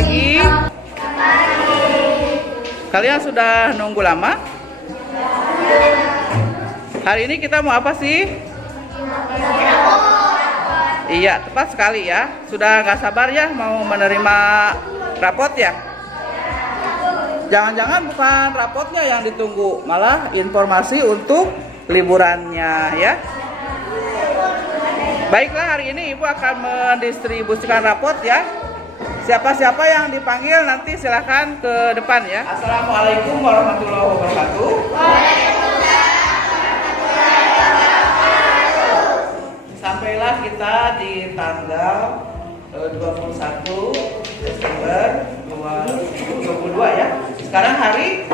pagi. Kalian sudah nunggu lama? Hari ini kita mau apa sih? Iya, tepat sekali ya. Sudah nggak sabar ya mau menerima rapot ya? Jangan-jangan bukan rapotnya yang ditunggu, malah informasi untuk liburannya ya. Baiklah, hari ini Ibu akan mendistribusikan rapot ya. Siapa-siapa yang dipanggil nanti silahkan ke depan ya. Assalamualaikum warahmatullahi wabarakatuh. Sampailah kita di tanggal 21 Desember 2022 ya. Sekarang hari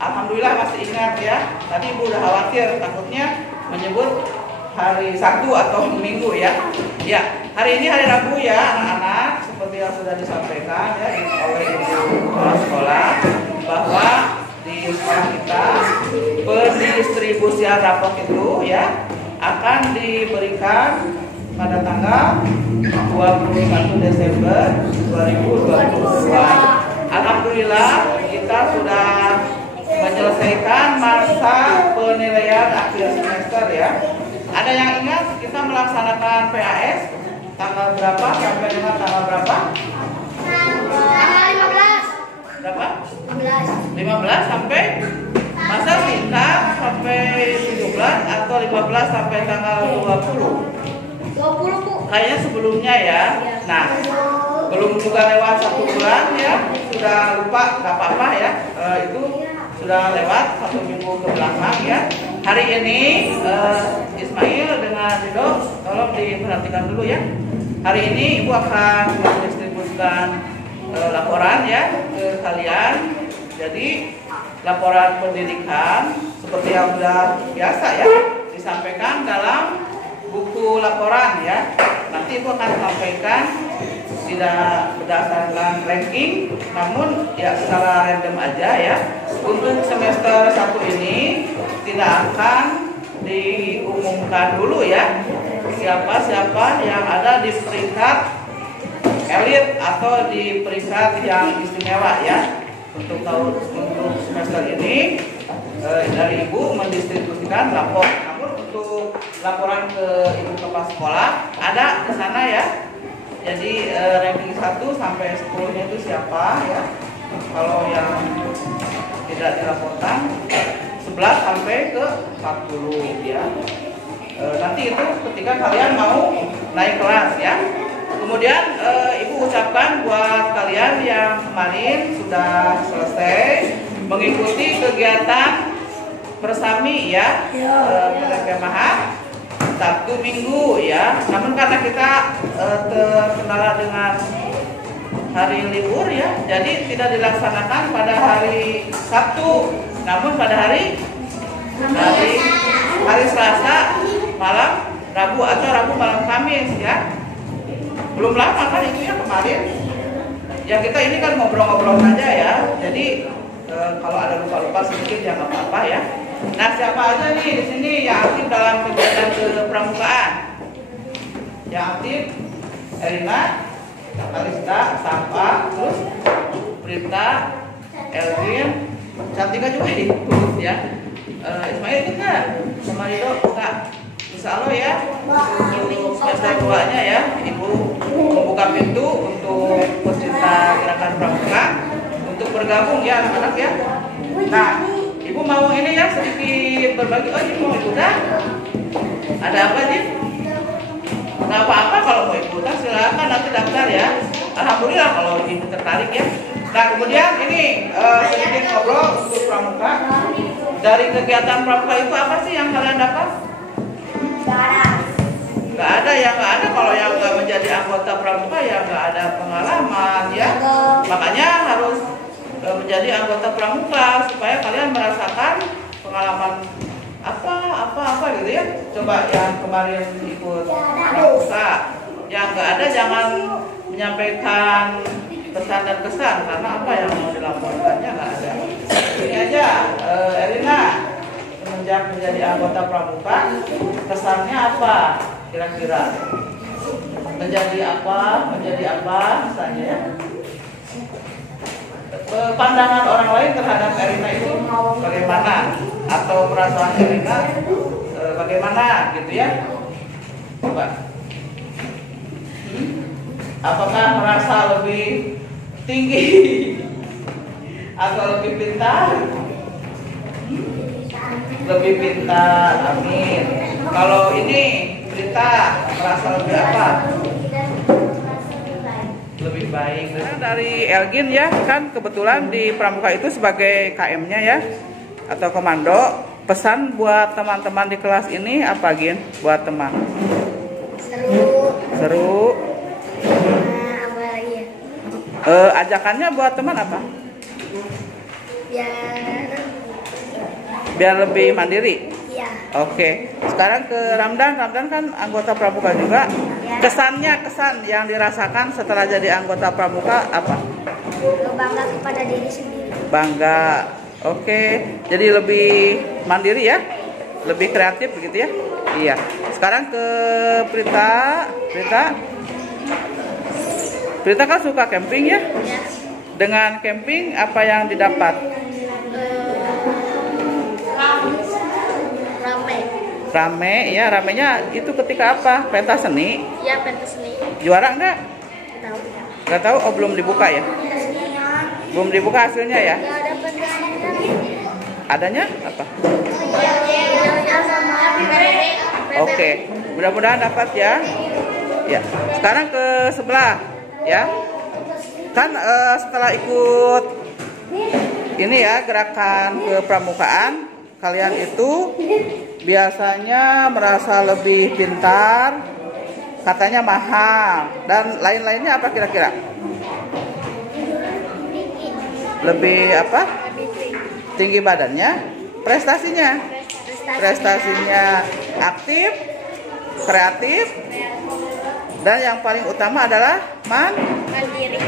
Alhamdulillah masih ingat ya. Tadi Ibu udah khawatir takutnya menyebut hari Sabtu atau Minggu ya. Ya, hari ini hari Rabu ya anak-anak, seperti yang sudah disampaikan ya oleh Ibu Kepala Sekolah bahwa di sekolah kita pendistribusian rapot itu ya akan diberikan pada tanggal 21 Desember 2022. Alhamdulillah kita sudah menyelesaikan masa penilaian akhir semester ya. Ada yang ingat kita melaksanakan PAS tanggal berapa sampai dengan tanggal berapa? Tanggal 15. Berapa? 15 sampai masa singkat sampai 17 atau 15 sampai tanggal 20? 20 Bu. Kayaknya sebelumnya ya. Nah, belum juga lewat 1 bulan ya. Sudah lupa, nggak apa-apa ya. Itu sudah lewat 1 minggu ke belakang ya. Hari ini Ismail dengan Rido tolong diperhatikan dulu ya. Hari ini Ibu akan mendistribusikan laporan ya ke kalian. Jadi laporan pendidikan seperti yang sudah biasa ya disampaikan dalam buku laporan ya. Nanti Ibu akan sampaikan tidak berdasarkan ranking, namun ya secara random aja ya. Untuk semester 1 ini tidak akan diumumkan dulu ya siapa-siapa yang ada di peringkat elit atau di peringkat yang istimewa ya. Untuk semester ini dari Ibu mendistribusikan rapor. Namun untuk laporan ke Ibu Kepala Sekolah ada di sana ya. Jadi ranking 1 sampai 10-nya itu siapa ya. Kalau yang tidak dilaporkan 11 sampai ke 40 ya. Nanti itu ketika kalian mau naik kelas ya. Kemudian Ibu ucapkan buat kalian yang kemarin sudah selesai mengikuti kegiatan bersami ya, perkemahan Sabtu Minggu ya. Namun karena kita terkendala dengan hari libur ya, jadi tidak dilaksanakan pada hari Sabtu, namun pada hari Selasa malam Rabu atau Rabu malam Kamis ya. Belum lama kan itu ya kemarin. Ya kita ini kan ngobrol-ngobrol saja ya. Jadi kalau ada lupa-lupa sedikit ya nggak apa-apa ya. Nah, siapa aja nih di sini yang aktif dalam kegiatan kepramukaan? Yang aktif Erina, Kalista, Safa, terus Prita, Elvin, Cantika juga ikut ya. Ismail ikut nggak? Sama Rido nggak? Insya Allah ya. Untuk semester 2-nya ya, Ibu membuka pintu untuk peserta gerakan pramuka untuk bergabung ya anak-anak ya. Nah, Ibu mau ini ya sedikit berbagi. Oh, Ibu mau ikutan? Ada apa Jim? Nggak apa-apa kalau mau ikutan silakan nanti daftar ya. Alhamdulillah kalau Ibu tertarik ya. Nah kemudian ini sedikit ngobrol untuk pramuka. Dari kegiatan pramuka itu apa sih yang kalian dapat? Nggak ada ya, nggak ada. Kalau yang nggak menjadi anggota pramuka ya nggak ada pengalaman ya. Makanya harus menjadi anggota pramuka supaya kalian merasakan pengalaman apa gitu ya. Coba yang kemarin ikut pramuka, yang nggak ada jangan menyampaikan pesan dan kesan karena apa yang mau dilaporkannya nggak ada. Ini aja Erina, semenjak menjadi anggota pramuka kesannya apa kira-kira? menjadi apa misalnya ya. Pandangan orang lain terhadap Erina itu bagaimana, atau perasaan Erina bagaimana gitu ya. Coba. Apakah merasa lebih tinggi atau lebih pintar? Lebih pintar, amin. Kalau ini Prita merasa lebih apa? Lebih baik. Dari Elgin ya, kan kebetulan di Pramuka itu sebagai KM-nya ya, atau komando. Pesan buat teman-teman di kelas ini apa, Gin? Buat teman? Seru. Apa lagi ya? Ajakannya buat teman apa? Biar lebih mandiri. ya. Oke. Sekarang ke Ramdan. Ramdan kan anggota Pramuka juga. Ya. Kesan yang dirasakan setelah jadi anggota Pramuka apa? Bangga kepada diri sendiri. Bangga. Oke. Jadi lebih mandiri ya? Lebih kreatif begitu ya? Iya. Sekarang ke Prita. Prita kan suka camping ya? Ya. Dengan camping apa yang didapat? Rame ya, ramenya itu ketika apa? Pentas seni? Ya, pentas seni. Juara enggak? Tahu. Enggak tahu, oh belum dibuka ya? Belum dibuka hasilnya ya? Nggak ada pentas seni. Adanya apa? Sama Oke, mudah-mudahan dapat ya. Ya, sekarang ke sebelah ya. Kan setelah ikut ini ya gerakan kepramukaan, kalian itu biasanya merasa lebih pintar, katanya mahal, dan lain-lainnya apa kira-kira? Lebih apa? Tinggi badannya, prestasinya aktif, kreatif, dan yang paling utama adalah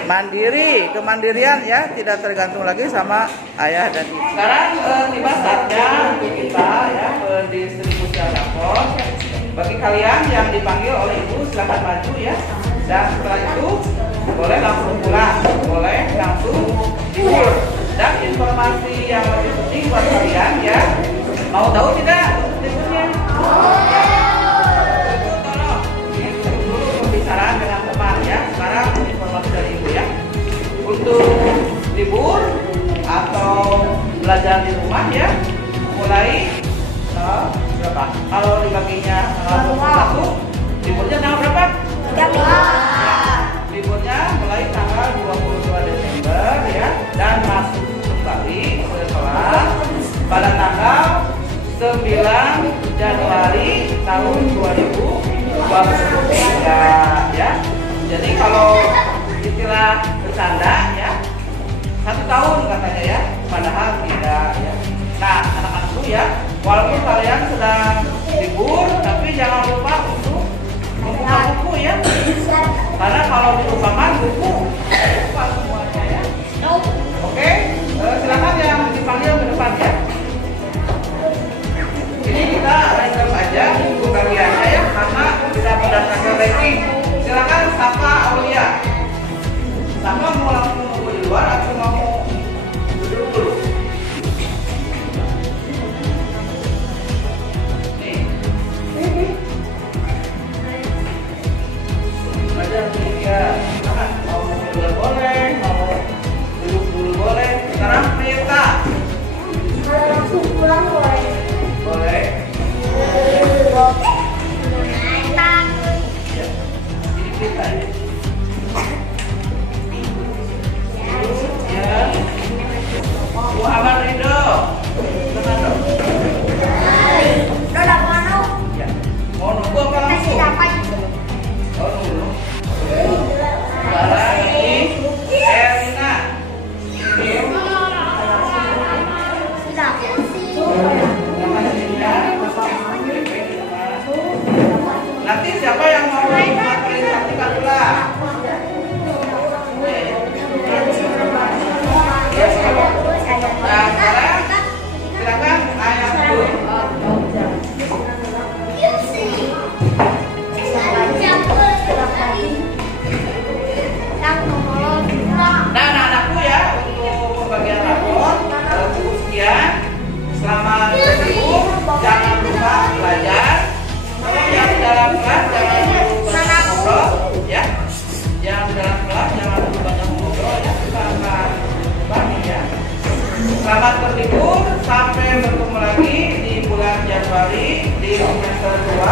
mandiri. Kemandirian ya, tidak tergantung lagi sama ayah dan ibu. Sekarang tiba saatnya kita ya pendistribusian rapor. Bagi kalian yang dipanggil oleh ibu silahkan maju ya. Dan setelah itu boleh langsung pulang, boleh langsung tidur. Dan informasi yang lebih penting buat kalian ya, mau tahu tidak liburnya? Dulu pembicaraan dengan teman ya. Sekarang informasi dari ibu ya. Untuk libur atau belajar di rumah ya, mulai berapa? Kalau dibaginya tanggal 21, liburnya tanggal berapa? 3 liburnya mulai tanggal 22 Desember ya, dan masuk kembali setelah pada tanggal 9 Januari tahun 2023 ya. Jadi kalau istilah bercanda ya, 1 tahun katanya ya, padahal tidak ya. Nah, anak-anakku ya, walaupun kalian sedang libur, tapi jangan lupa untuk membuka buku ya. Karena kalau dilupakan buku, lupa semuanya ya. Oke, silakan yang dipanggil ke depan ya. Ini kita random aja buku bagiannya ya, karena tidak berdasarkan ranking. Silakan Sapa Aulia. Sapa mau langsung nunggu di luar atau mau duduk dulu? Ya, mau dulu boleh, mau duduk dulu boleh. Sekarang Prita. Langsung pulang boleh. Boleh. Ya, ini Prita ini. Ya. Muhammad Ridho. Tenang dong. Ya. Mau nunggu apa langsung? Oh nunggu. Sekarang ini Erina. Nanti siapa yang mau mengapain sertifikat pula? Ya, nah, sekarang silakan ayah dulu. semester 2